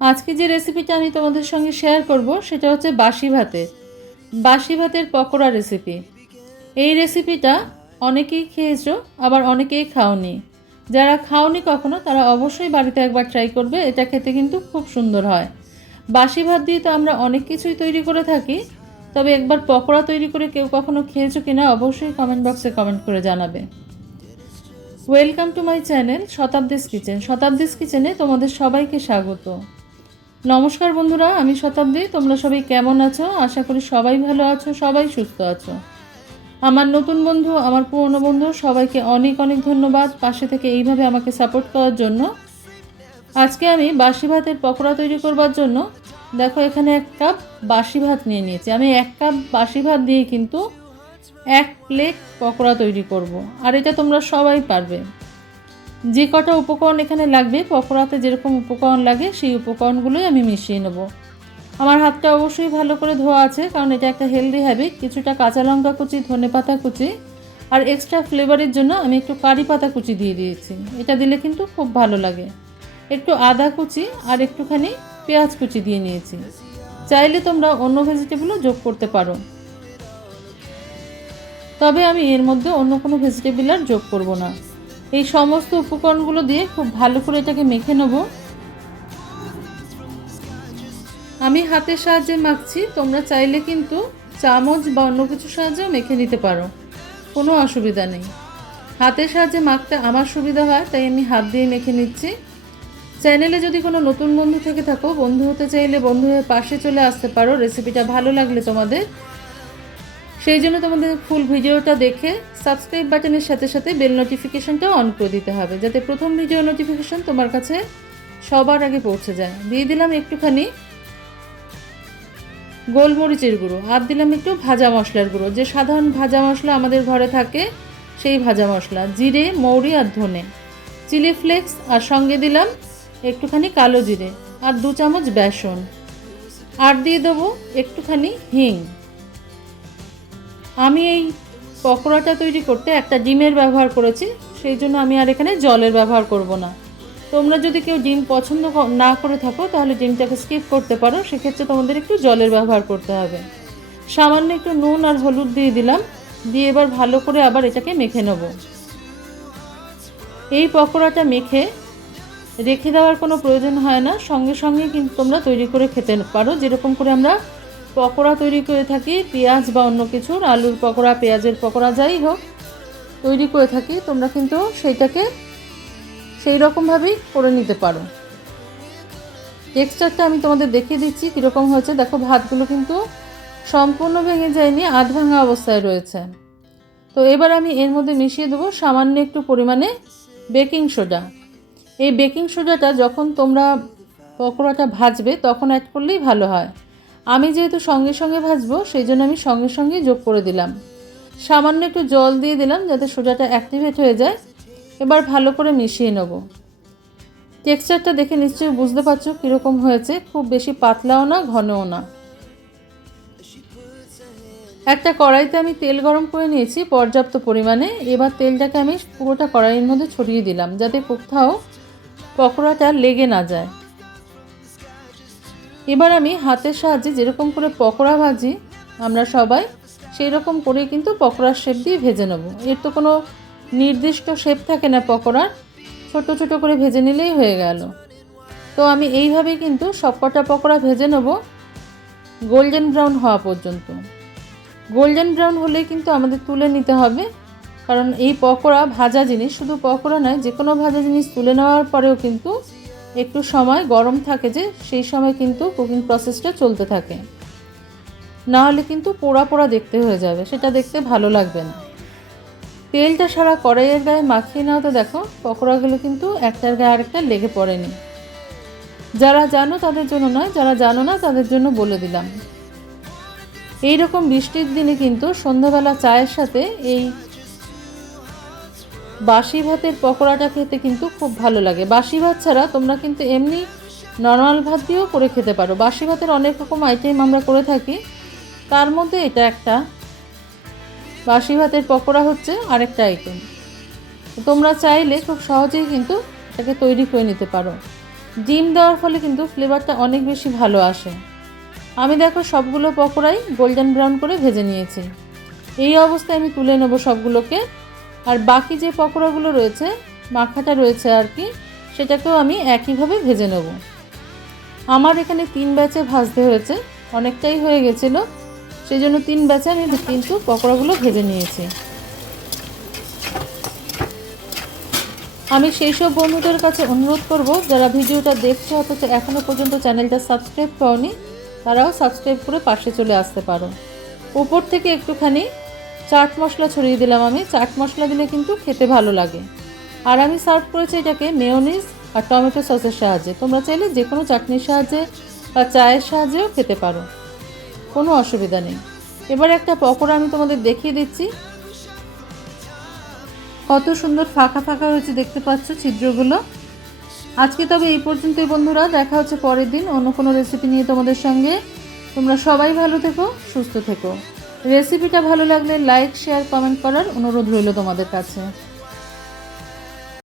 আজকে যে রেসিপিটা আমি তোমাদের সঙ্গে শেয়ার করব, সেটা হচ্ছে বাসি ভাতে। বাসি ভাতের পকোড়া রেসিপি এই রেসিপিটা অনেকেই খেয়েছো, আবার অনেকেই খাওনি। যারা খাওনি কখনো, তারা অবশ্যই বাড়িতে একবার ট্রাই করবে, এটা খেতে কিন্তু খুব সুন্দর হয়। বাসি ভাত দিয়ে তো আমরা অনেক কিছুই তৈরি করে থাকি, তবে একবার পকোড়া তৈরি করে কেউ কখনো খেয়েছো কিনা, অবশ্যই কমেন্ট বক্সে কমেন্ট করে জানাবে। Welcome to my channel Shatabdi's kitchen Shatabdi's কিচেনে তোমাদের সবাইকে স্বাগত। নমস্কার বন্ধুরা, আমি শতাব্দী। তোমরা সবাই কেমন আছো? আশা করি সবাই ভালো আছো, সবাই সুস্থ আছো। আমার নতুন বন্ধু, আমার পুরনো বন্ধু, সবাইকে অনেক অনেক ধন্যবাদ পাশে থেকে এইভাবে আমাকে সাপোর্ট করার জন্য। আজকে আমি বাসি ভাতের পকোড়া তৈরি করবার জন্য, দেখো এখানে এক কাপ বাসি ভাত নিয়ে নিয়েছি। আমি এক কাপ বাসি ভাত দিয়ে কিন্তু এক প্লেট পকোড়া তৈরি করব। আর এটা তোমরা সবাই পারবে। যে কটা উপকরণ এখানে লাগবে, পকোড়াতে যেরকম উপকরণ লাগে সেই উপকরণগুলোই আমি মিশিয়ে নেব। আমার হাতটা অবশ্যই ভালো করে ধোয়া আছে, কারণ এটা একটা হেলদি হ্যাবিট কিছুটা কাঁচা লঙ্কা কুচি, ধনে পাতা কুচি, আর এক্সট্রা ফ্লেভারের জন্য আমি একটু কারি পাতা কুচি দিয়ে দিয়েছি। এটা দিলে কিন্তু খুব ভালো লাগে। একটু আদা কুচি আর একটুখানি পেঁয়াজ কুচি দিয়ে নিয়েছি। চাইলে তোমরা অন্য ভেজিটেবলও যোগ করতে পারো। তবে আমি এর মধ্যে অন্য কোনো ভেজিটেবল আর যোগ করব না। এই সমস্ত উপকরণগুলো দিয়ে খুব ভালো করে এটাকে মেখে নেব। আমি হাতের সাহায্যে মাখছি, তোমরা চাইলে কিন্তু চামচ বা অন্য কিছুর সাহায্যেও মেখে নিতে পারো। কোনো অসুবিধা নেই। হাতের সাহায্যে মাখতে আমার সুবিধা হয়, তাই আমি হাত দিয়ে মেখে নিচ্ছি। চ্যানেলে যদি কোনো নতুন বন্ধু থেকে থাকো, বন্ধু হতে চাইলে বন্ধু হয়ে পাশে চলে আসতে পারো। রেসিপিটা ভালো লাগলে তোমাদের সেই জন্য তোমাদের ফুল ভিডিওটা দেখে সাবস্ক্রাইব বাটনের সাথে সাথে বেল নোটিফিকেশনটাও অন করে দিতে হবে, যাতে প্রথম ভিডিও নোটিফিকেশন তোমার কাছে সবার আগে পৌঁছে যায়। দিয়ে দিলাম একটুখানি গোলমরিচের গুঁড়ো, আর দিলাম একটু ভাজা মশলার গুঁড়ো। যে সাধারণ ভাজা মশলা আমাদের ঘরে থাকে, সেই ভাজা মশলা, জিরে, মৌরি আর ধনে। চিলি ফ্লেক্স, আর সঙ্গে দিলাম একটুখানি কালো জিরে, আর দু চামচ বেসন। আর দিয়ে দেবো একটুখানি হিং। আমি এই পকোড়াটা তৈরি করতে একটা ডিমের ব্যবহার করেছি, সেই জন্য আমি আর এখানে জলের ব্যবহার করব না। তোমরা যদি কেউ ডিম পছন্দ না করে থাকো, তাহলে ডিমটাকে স্কিপ করতে পারো, সেক্ষেত্রে তোমাদের একটু জলের ব্যবহার করতে হবে। সামান্য একটু নুন আর হলুদ দিয়ে দিলাম, দিয়ে এবার ভালো করে আবার এটাকে মেখে নেব। এই পকোড়াটা মেখে রেখে দেওয়ার কোনো প্রয়োজন হয় না, সঙ্গে সঙ্গে কিন্তু তোমরা তৈরি করে খেতে পারো, যেরকম করে আমরা পকোড়া তৈরি করে থাকি, পেঁয়াজ বা অন্য কিছুর আলুর পকোড়া, পেঁয়াজের পকোড়া, যাই হোক, তৈরি করে থাকি। তোমরা কিন্তু সেইটাকে সেই রকমভাবেই করে নিতে পারো। টেক্সচারটা আমি তোমাদের দেখিয়ে দিচ্ছি, কীরকম হয়েছে। দেখো, ভাতগুলো কিন্তু সম্পূর্ণ ভেঙে যায়নি আধ ভাঙা অবস্থায় রয়েছে। তো এবার আমি এর মধ্যে মিশিয়ে দেবো সামান্য একটু পরিমাণে বেকিং সোডা। এই বেকিং সোডাটা যখন তোমরা পকোড়াটা ভাজবে, তখন অ্যাড করলেই ভালো হয়। আমি যেহেতু সঙ্গে সঙ্গে ভাজবো, সেই জন্য আমি সঙ্গে সঙ্গে যোগ করে দিলাম। সামান্য একটু জল দিয়ে দিলাম যাতে সোজাটা অ্যাক্টিভেট হয়ে যায়। এবার ভালো করে মিশিয়ে নেব। টেক্সচারটা দেখে নিশ্চয়ই বুঝতে পারছ কীরকম হয়েছে। খুব বেশি পাতলাও না, ঘনও না। একটা কড়াইতে আমি তেল গরম করে নিয়েছি পর্যাপ্ত পরিমাণে। এবার তেলটাকে আমি পুরোটা কড়াইয়ের মধ্যে ছড়িয়ে দিলাম যাতে কোথাও পকোড়াটা লেগে না যায়। এবার আমি হাতের সাহায্যে যেরকম করে পকোড়া ভাজি, আমরা সবাই সেই রকম করে কিন্তু পকোড়ার শেপ দিয়ে ভেজে নেব। এর তো কোনো নির্দিষ্ট শেপ থাকে না পকোড়ার। ছোট ছোট করে ভেজে নিলেই হয়ে গেল। তো আমি এইভাবেই কিন্তু সবকটা পকোড়া ভেজে নেব গোল্ডেন ব্রাউন হওয়া পর্যন্ত। গোল্ডেন ব্রাউন হলেই কিন্তু আমাদের তুলে নিতে হবে, কারণ এই পকোড়া ভাজা জিনিস শুধু পকোড়া নয় যে কোনো ভাজা জিনিস তুলে নেওয়ার পরেও কিন্তু একটু সময় গরম থাকে যে, সেই সময় কিন্তু কুকিং প্রসেসটা চলতে থাকে। না হলে কিন্তু পোড়া পোড়া দেখতে হয়ে যাবে, সেটা দেখতে ভালো লাগবে না। তেলটা সারা কড়াইয়ের গায়ে মাখিয়ে নাও তো দেখো, পকোড়াগুলো কিন্তু একটার গায়ে আরেকটা লেগে পড়েনি। যারা জানো তাদের জন্য নয়, যারা জানো না তাদের জন্য বলে দিলাম। এই রকম বৃষ্টির দিনে কিন্তু সন্ধ্যাবেলা চায়ের সাথে এই বাসি ভাতের পকোড়াটা খেতে কিন্তু খুব ভালো লাগে। বাসি ভাত ছাড়া তোমরা কিন্তু এমনি নর্মাল ভাত দিয়েও করে খেতে পারো। বাসি ভাতের অনেক রকম আইটেম আমরা করে থাকি। তার মধ্যে এটা একটা। বাসি ভাতের পকোড়া হচ্ছে আরেকটা আইটেম তোমরা চাইলে খুব সহজেই কিন্তু এটাকে তৈরি করে নিতে পারো। ডিম দেওয়ার ফলে কিন্তু ফ্লেভারটা অনেক বেশি ভালো আসে। আমি দেখো সবগুলো পকোড়াই গোল্ডেন ব্রাউন করে ভেজে নিয়েছি। এই অবস্থায় আমি তুলে নেব সবগুলোকে। আর বাকি যে পকোড়াগুলো রয়েছে, মাখাটা রয়েছে আর কি, সেটাকেও আমি একইভাবে ভেজে নেব। আমার এখানে তিন ব্যাচে ভাজতে হয়েছে, অনেকটাই হয়ে গেছিল সেই জন্য তিন ব্যাচে আমি কিন্তু পকোড়াগুলো ভেজে নিয়েছি। আমি সেই সব বন্ধুদের কাছে অনুরোধ করব, যারা ভিডিওটা দেখছে অথচ এখনও পর্যন্ত চ্যানেলটা সাবস্ক্রাইব করনি, তারাও সাবস্ক্রাইব করে পাশে চলে আসতে পারো। উপর থেকে একটুখানি চাট মশলা ছড়িয়ে দিলাম আমি। চাট মশলা দিলে কিন্তু খেতে ভালো লাগে। আর আমি সার্ভ করেছি এটাকে মেয়োনিজ আর টমেটো সসের সাহায্যে। তোমরা চাইলে যে কোনো চাটনির সাহায্যে বা চায়ের সাহায্যেও খেতে পারো। কোনো অসুবিধা নেই। এবার একটা পকোড়া আমি তোমাদের দেখিয়ে দিচ্ছি। কত সুন্দর ফাঁকা ফাঁকা হয়েছে দেখতে পাচ্ছ ছিদ্রগুলো। আজকে তবে এই পর্যন্তই বন্ধুরা, দেখা হচ্ছে পরের দিন অন্য কোনো রেসিপি নিয়ে তোমাদের সঙ্গে। তোমরা সবাই ভালো থেকো, সুস্থ থেকো। রেসিপিটা ভালো লাগলে লাইক শেয়ার কমেন্ট করার অনুরোধ রইল তোমাদের কাছে।